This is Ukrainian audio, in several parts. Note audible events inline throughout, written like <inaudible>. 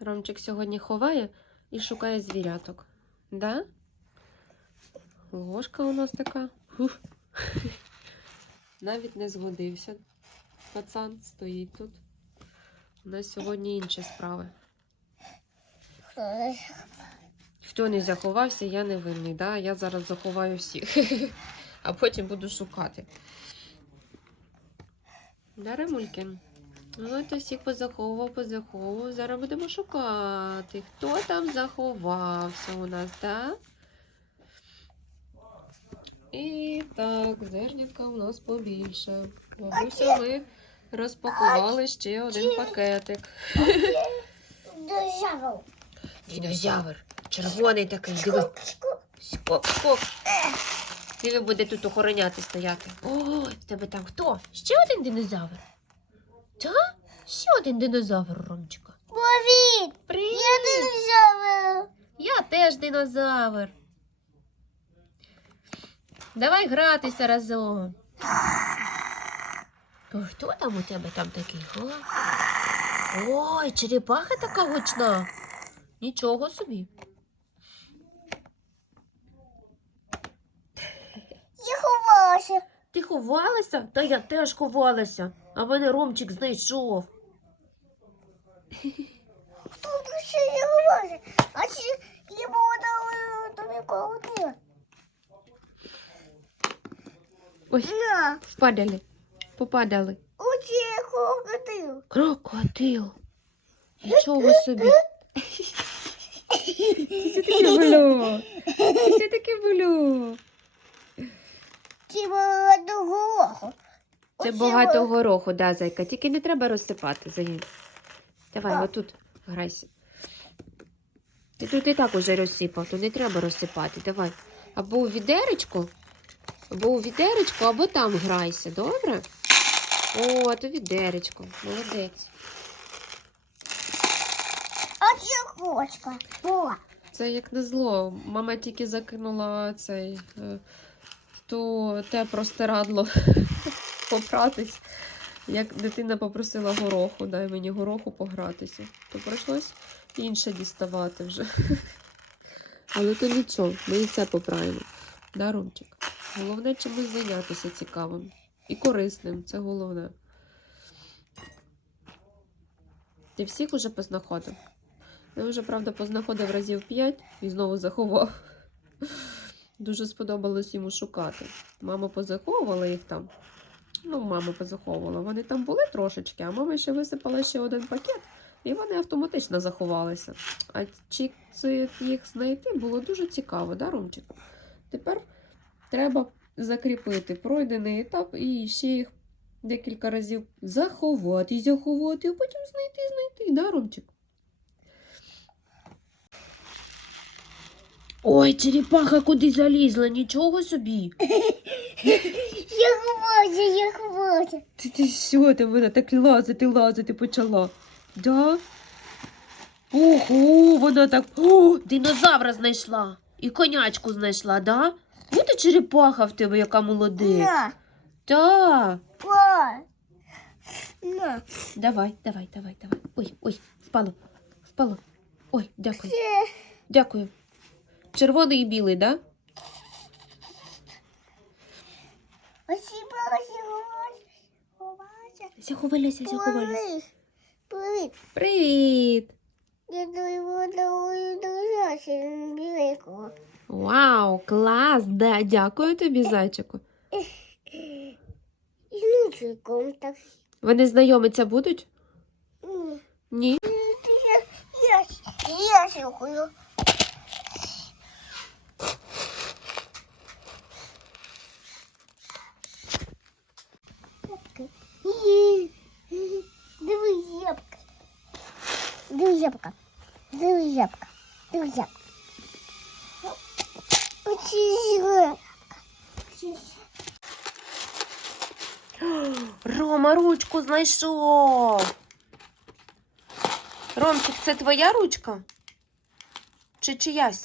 Ромчик сьогодні ховає і шукає звіряток. Да? Ложка у нас така. Фух. Навіть не згодився. Пацан стоїть тут. У нас сьогодні інші справи. Хто не заховався, я не винний. Да? Я зараз заховаю всіх. <laughs> А потім буду шукати. Да, Ремульки? Ну, то всіх позаховував, позаховував. Зараз будемо шукати. Хто там заховався у нас, так? І так, зернятка у нас побільше. Бабуся, ми розпакували ще один пакетик. Дозявол. Динозавр. Червоний такий, диви. Скок, скок. Він буде тут охороняти стояти. О, в тебе там хто? Ще один динозавр? Так? Ще один динозавр, Ромчика. Привіт! Привіт! Я дозявол. Я теж динозавр. Давай гратися разом. Ой, Хто там у тебе там такий? О? Ой, черепаха така гучна. Нічого собі. Я ховалася. Ти ховалася? Та я теж ховалася. А мене Ромчик знайшов. <laughs> Хто ще я ховалася? А чи я була дала тобі колотила? Ой, На, впадали. Попадали. оце крокодил. Крокодил. <laughs> Нічого собі. Це таке <laughs> було. Це таке було. Чи до гороху? Це Оце багато було. гороху, да, зайка. Тільки не треба розсипати за ним. Давай, Так. отут грайся. Ти тут і так уже розсипав, то не треба розсипати. Давай. Або у відеречку, або у відеречку, або там грайся, добре? О, то відеречко. Молодець. Це кочка. О, Це як не зло. Мама тільки закинула цей е, ту те простирадло <laughs> попратись. Як дитина попросила гороху, дай мені гороху погратися. То прийшлось інше діставати вже. Але то нічого, ми і це поправимо. Да, Ромчик? Головне чимось зайнятися цікавим. І корисним, це головне. Ти всіх уже познаходив? Я вже, правда, познаходив разів п'ять і знову заховав. Дуже сподобалось йому шукати. Мама позаховувала їх там. Ну, мама позаховувала. Вони там були трошечки, а мама ще висипала ще один пакет, і вони автоматично заховалися. А чи це їх знайти було дуже цікаво, да, Ромчик? Тепер треба закріпити пройдений етап і ще їх декілька разів заховати заховати, а потім знайти, знайти, да, Ромчик? Ой, черепаха куди залізла, нічого собі. <laughs> я ховалася, я ховалася. Ти, ти що, ти вона так лазити, лазити почала. Да? Ого, вона так. О, динозавра знайшла. І конячку знайшла, да? І черепаха в тебе, яка молодець. На, Да. о. На, Давай, давай, давай, давай. Ой, ой, впало. Впало. Ой, дякую. це. Дякую. Червоний і білий, да? Заховалися, заховалися. Привіт. Привіт. Я думаю. Вау, клас! Да, дякую тобі, зайчику. Так. Вони знайомиться будуть? Ні. Ні. Я, я, я слухаю. Диви зябка. Диви зябка. Диви зябка. Диви. Оці зябка. Рома ручку знайшов. Ромчик, це твоя ручка? Чи чиясь?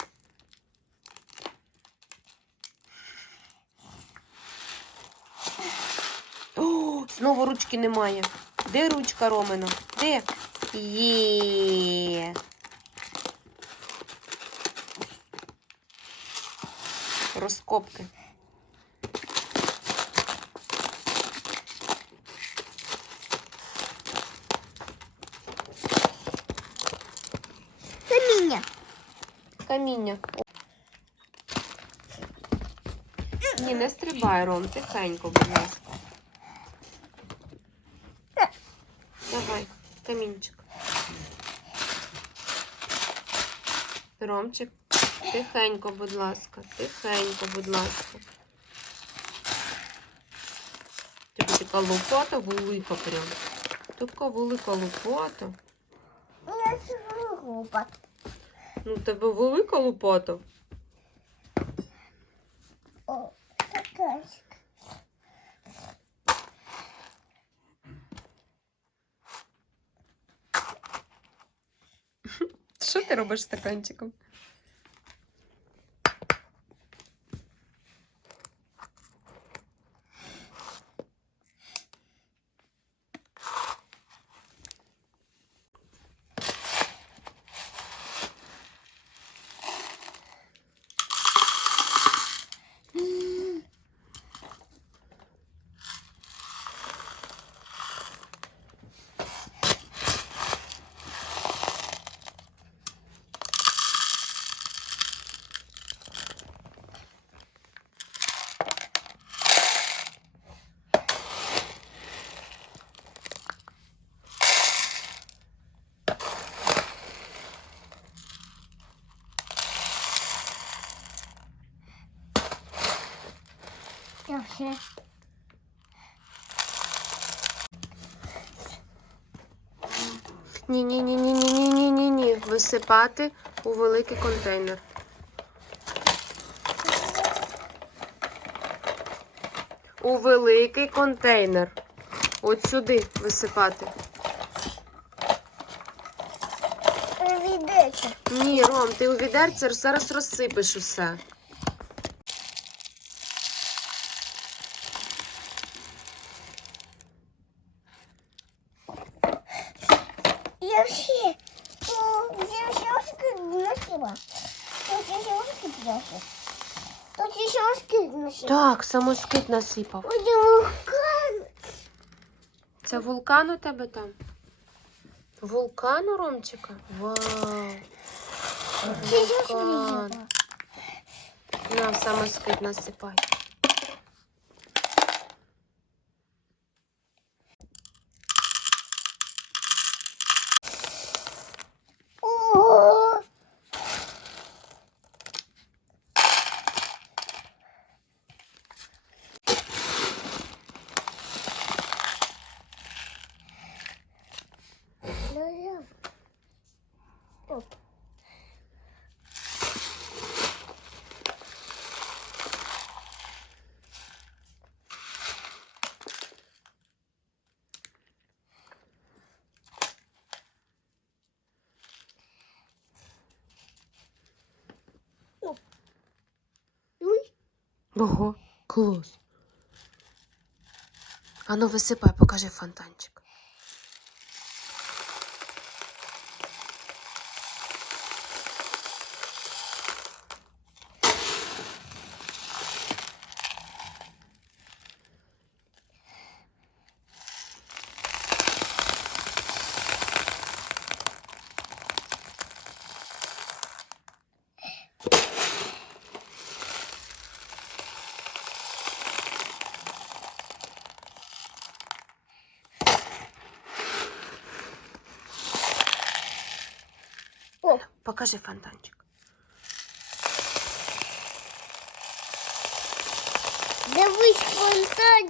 О, знову ручки немає. Де ручка Ромина? Де? Є. Розкопки. Каміння. Каміння. Ні, не стрибай, Ром, тихенько, будь ласка. Давай, камінчик. Ромчик, тихенько, будь ласка, тихенько, будь ласка. Тобі така лопата велика прям. Така велика лопата. Я глупо. Ну, тебе велика лопата. О, стаканчик. Ти робиш стаканчиком? Ні, ні, ні, ні, ні, ні, ні, ні, ні. Висипати у великий контейнер. У великий контейнер. От сюди висипати. Відеться. Ні, Ром, ти у відерці зараз розсипеш усе. 역시 또 дзержинський носила. То Так, самоскит насипав. Ой, вулкан. Це вулкан у тебе там? Вулкан у Ромчика? Вау. Вулкан. Нам самоскит насипай. Оп. Ой. Ого, клас. Ану, висипай, покажи фонтанчик. Покажи фонтанчик. Дивись, фонтані.